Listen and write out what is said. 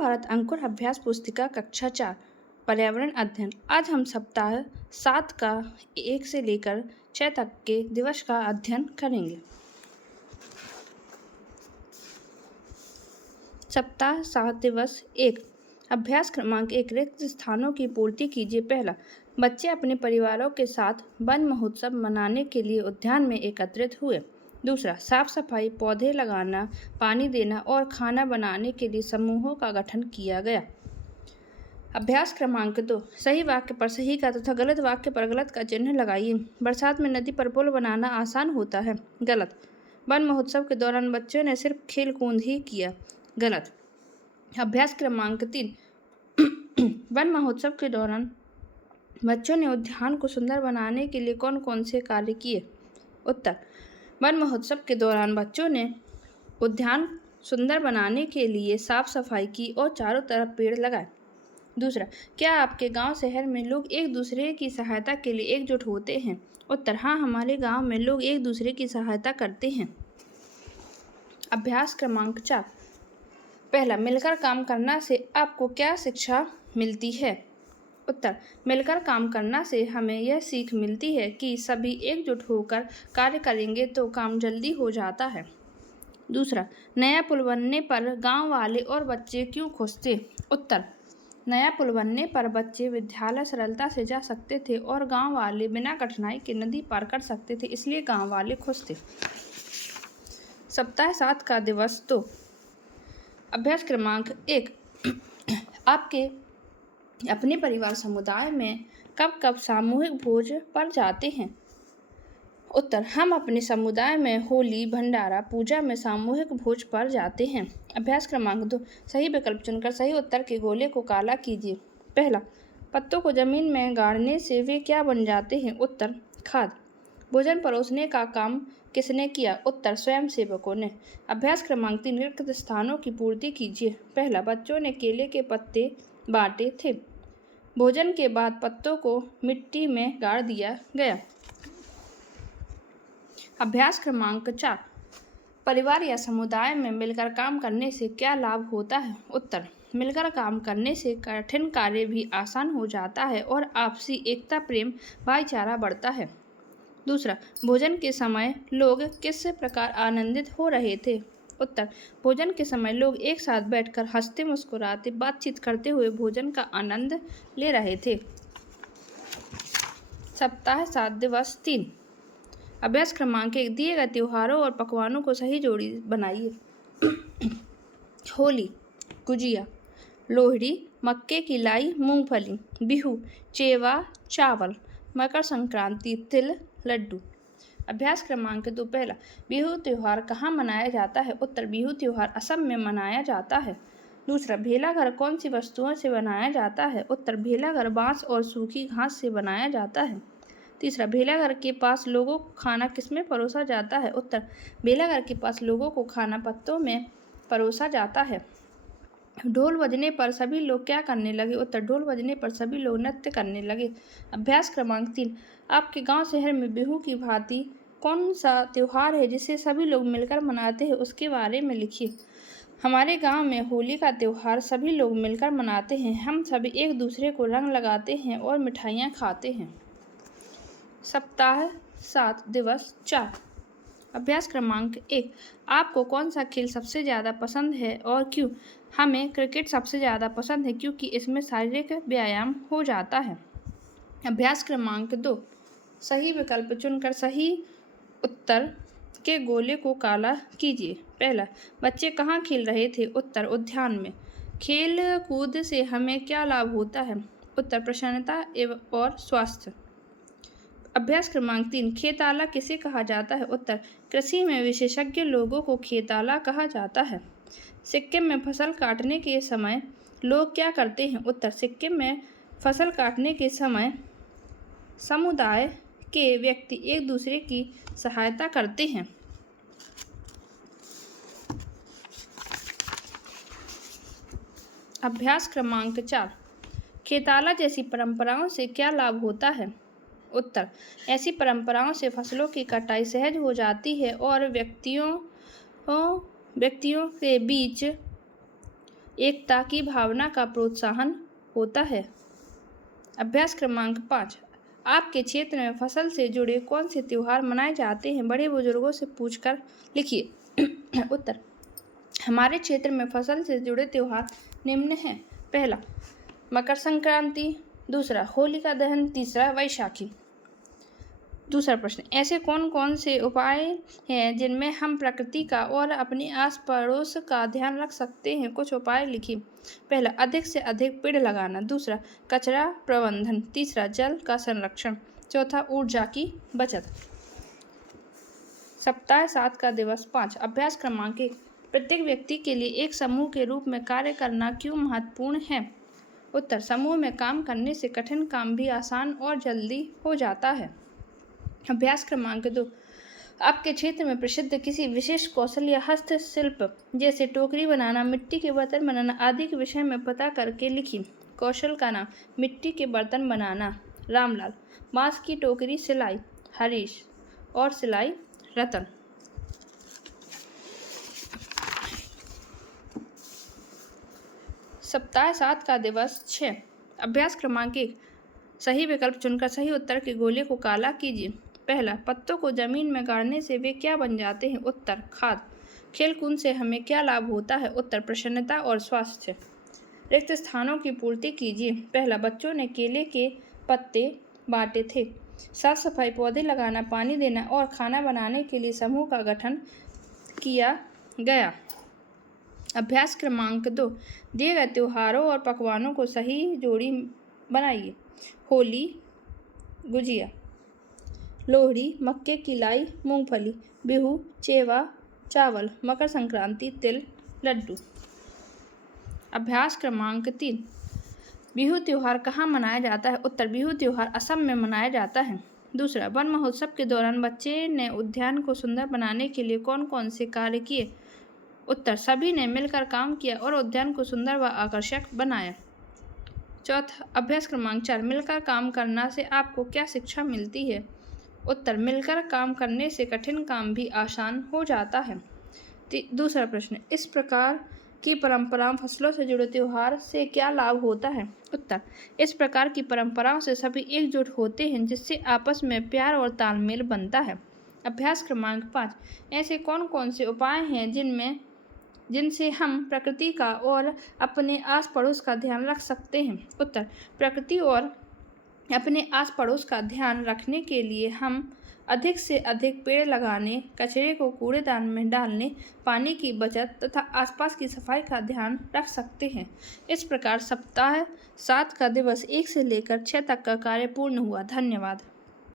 महाभारत अंकुर अभ्यास पुस्तिका कक्षा 4 पर्यावरण अध्ययन। आज हम सप्ताह 7 का 1 से लेकर 6 तक के दिवस का अध्ययन करेंगे। सप्ताह 7 दिवस 1 अभ्यास क्रमांक 1 रिक्त स्थानों की पूर्ति कीजिए। पहला, बच्चे अपने परिवारों के साथ वन महोत्सव मनाने के लिए उद्यान में एकत्रित हुए। दूसरा, साफ सफाई, पौधे लगाना, पानी देना और खाना बनाने के लिए समूहों का गठन किया गया। अभ्यास क्रमांक 2 सही वाक्य पर सही का तथा गलत वाक्य पर गलत का चिन्ह लगाइए। बरसात में नदी पर पुल बनाना आसान होता है। गलत। वन महोत्सव के दौरान बच्चों ने सिर्फ खेल कूद ही किया। गलत। अभ्यास क्रमांक 3 वन महोत्सव के दौरान बच्चों ने उद्यान को सुंदर बनाने के लिए कौन कौन से कार्य किए। उत्तर, वन महोत्सव के दौरान बच्चों ने उद्यान सुंदर बनाने के लिए साफ सफाई की और चारों तरफ पेड़ लगाए। दूसरा, क्या आपके गांव शहर में लोग एक दूसरे की सहायता के लिए एकजुट होते हैं। उत्तर, हाँ, हमारे गांव में लोग एक दूसरे की सहायता करते हैं। अभ्यास क्रमांक 4 पहला, मिलकर काम करना से आपको क्या शिक्षा मिलती है। उत्तर, मिलकर काम करना से हमें यह सीख मिलती है कि सभी एकजुट होकर कार्य करेंगे तो काम जल्दी हो जाता है। दूसरा, नया पुल बनने पर गांव वाले और बच्चे क्यों खुश थे। उत्तर, नया पुल बनने पर बच्चे विद्यालय सरलता से जा सकते थे और गांव वाले बिना कठिनाई के नदी पार कर सकते थे, इसलिए गांव वाले खुश थे। सप्ताह 7 का दिवस 2 अभ्यास क्रमांक 1 आपके अपने परिवार समुदाय में कब कब सामूहिक भोज पर जाते हैं। उत्तर, हम अपने समुदाय में होली, भंडारा, पूजा में सामूहिक भोज पर जाते हैं। अभ्यास क्रमांक 2 सही विकल्प चुनकर सही उत्तर के गोले को काला कीजिए। पहला, पत्तों को जमीन में गाड़ने से वे क्या बन जाते हैं। उत्तर, खाद। भोजन परोसने का काम किसने किया। उत्तर, स्वयं सेवकों ने। अभ्यास क्रमांक 3 रिक्त स्थानों की पूर्ति कीजिए। पहला, बच्चों ने केले के पत्ते बांटे थे। भोजन के बाद पत्तों को मिट्टी में गाड़ दिया गया। अभ्यास क्रमांक 4 परिवार या समुदाय में मिलकर काम करने से क्या लाभ होता है। उत्तर, मिलकर काम करने से कठिन कार्य भी आसान हो जाता है और आपसी एकता, प्रेम, भाईचारा बढ़ता है। दूसरा, भोजन के समय लोग किस प्रकार आनंदित हो रहे थे। उत्तर, भोजन के समय लोग एक साथ बैठकर हंसते मुस्कुराते बातचीत करते हुए भोजन का आनंद ले रहे थे। सप्ताह 7 दिवस 3 अभ्यास क्रमांक 1 दिए गए त्योहारों और पकवानों को सही जोड़ी बनाइए। होली, गुजिया। लोहड़ी, मक्के की लाई, मूंगफली। बिहू, चेवा, चावल। मकर संक्रांति, तिल, लड्डू। अभ्यास क्रमांक 2 पहला, बिहू त्योहार कहाँ मनाया जाता है। उत्तर, बिहू त्योहार असम में मनाया जाता है। दूसरा, भेलाघर कौन सी वस्तुओं से बनाया जाता है। उत्तर, भेलाघर बांस और सूखी घास से बनाया जाता है। तीसरा, भेलाघर के पास लोगों को खाना किसमें परोसा जाता है। उत्तर, भेलाघर के पास लोगों को खाना पत्तों में परोसा जाता है। ढोल बजने पर सभी लोग क्या करने लगे। उत्तर, ढोल बजने पर सभी लोग नृत्य करने लगे। अभ्यास क्रमांक 3 आपके गांव शहर में बिहू की भांति कौन सा त्योहार है जिसे सभी लोग मिलकर मनाते हैं, उसके बारे में लिखिए। हमारे गांव में होली का त्योहार सभी लोग मिलकर मनाते हैं। हम सभी एक दूसरे को रंग लगाते हैं और मिठाइयाँ खाते हैं। सप्ताह 7 दिवस 4 अभ्यास क्रमांक 1 आपको कौन सा खेल सबसे ज़्यादा पसंद है और क्यों। हमें क्रिकेट सबसे ज़्यादा पसंद है क्योंकि इसमें शारीरिक व्यायाम हो जाता है। अभ्यास क्रमांक 2 सही विकल्प चुनकर सही उत्तर के गोले को काला कीजिए। पहला, बच्चे कहाँ खेल रहे थे। उत्तर, उद्यान में। खेल कूद से हमें क्या लाभ होता है। उत्तर, प्रसन्नता और स्वास्थ्य। अभ्यास क्रमांक 3 खेताला किसे कहा जाता है। उत्तर, कृषि में विशेषज्ञ लोगों को खेताला कहा जाता है। सिक्किम में फसल काटने के समय लोग क्या करते हैं। उत्तर, सिक्किम में फसल काटने के समय समुदाय के व्यक्ति एक दूसरे की सहायता करते हैं। अभ्यास क्रमांक 4 खेताला जैसी परंपराओं से क्या लाभ होता है। उत्तर, ऐसी परंपराओं से फसलों की कटाई सहज हो जाती है और व्यक्तियों के बीच एकता की भावना का प्रोत्साहन होता है। अभ्यास क्रमांक 5, आपके क्षेत्र में फसल से जुड़े कौन से त्योहार मनाए जाते हैं? बड़े बुजुर्गों से पूछकर लिखिए। उत्तर, हमारे क्षेत्र में फसल से जुड़े त्योहार निम्न हैं। पहला, मकर संक्रांति। दूसरा, होलिका दहन। तीसरा, वैशाखी। दूसरा प्रश्न, ऐसे कौन कौन से उपाय हैं जिनमें हम प्रकृति का और अपने आस पड़ोस का ध्यान रख सकते हैं? कुछ उपाय लिखिए। पहला, अधिक से अधिक पेड़ लगाना। दूसरा, कचरा प्रबंधन। तीसरा, जल का संरक्षण। चौथा, ऊर्जा की बचत। सप्ताह 7 का दिवस 5। अभ्यास क्रमांक 1, प्रत्येक व्यक्ति के लिए एक समूह के रूप में कार्य करना क्यों महत्वपूर्ण है? उत्तर, समूह में काम करने से कठिन काम भी आसान और जल्दी हो जाता है। अभ्यास क्रमांक 2, आपके क्षेत्र में प्रसिद्ध किसी विशेष कौशल या हस्तशिल्प जैसे टोकरी बनाना, मिट्टी के बर्तन बनाना आदि के विषय में पता करके लिखिए। कौशल का नाम, मिट्टी के बर्तन बनाना रामलाल, बांस की टोकरी सिलाई हरीश और सिलाई रतन। सप्ताह 7 का दिवस 6। अभ्यास क्रमांक 1, सही विकल्प चुनकर सही उत्तर के गोले को काला कीजिए। पहला, पत्तों को जमीन में गाड़ने से वे क्या बन जाते हैं? उत्तर, खाद। खेल-कूद से हमें क्या लाभ होता है? उत्तर, प्रसन्नता और स्वास्थ्य। रिक्त स्थानों की पूर्ति कीजिए। पहला, बच्चों ने केले के पत्ते बांटे थे। साफ सफाई, पौधे लगाना, पानी देना और खाना बनाने के लिए समूह का गठन किया गया। अभ्यास क्रमांक 2, दिए गए त्योहारों और पकवानों को सही जोड़ी बनाइए। होली गुजिया, लोहड़ी मक्के की लाई मूंगफली, बिहू चेवा चावल, मकर संक्रांति तिल लड्डू। अभ्यास क्रमांक 3, बिहू त्योहार कहाँ मनाया जाता है? उत्तर, बिहू त्योहार असम में मनाया जाता है। दूसरा, वन महोत्सव के दौरान बच्चे ने उद्यान को सुंदर बनाने के लिए कौन कौन से कार्य किए? उत्तर, सभी ने मिलकर काम किया और उद्यान को सुंदर व आकर्षक बनाया। चौथा, अभ्यास क्रमांक 4, मिलकर काम करना से आपको क्या शिक्षा मिलती है? उत्तर, मिलकर काम करने से कठिन काम भी आसान हो जाता है। दूसरा प्रश्न, इस प्रकार की परंपराओं फसलों से जुड़े त्योहार से क्या लाभ होता है? उत्तर, इस प्रकार की परंपराओं से सभी एकजुट होते हैं जिससे आपस में प्यार और तालमेल बनता है। अभ्यास क्रमांक 5, ऐसे कौन कौन से उपाय हैं जिनसे हम प्रकृति का और अपने आस पड़ोस का ध्यान रख सकते हैं? उत्तर, प्रकृति और अपने आस पड़ोस का ध्यान रखने के लिए हम अधिक से अधिक पेड़ लगाने, कचरे को कूड़ेदान में डालने, पानी की बचत तथा आसपास की सफाई का ध्यान रख सकते हैं। इस प्रकार सप्ताह 7 का दिवस 1 से लेकर 6 तक का कार्य पूर्ण हुआ। धन्यवाद।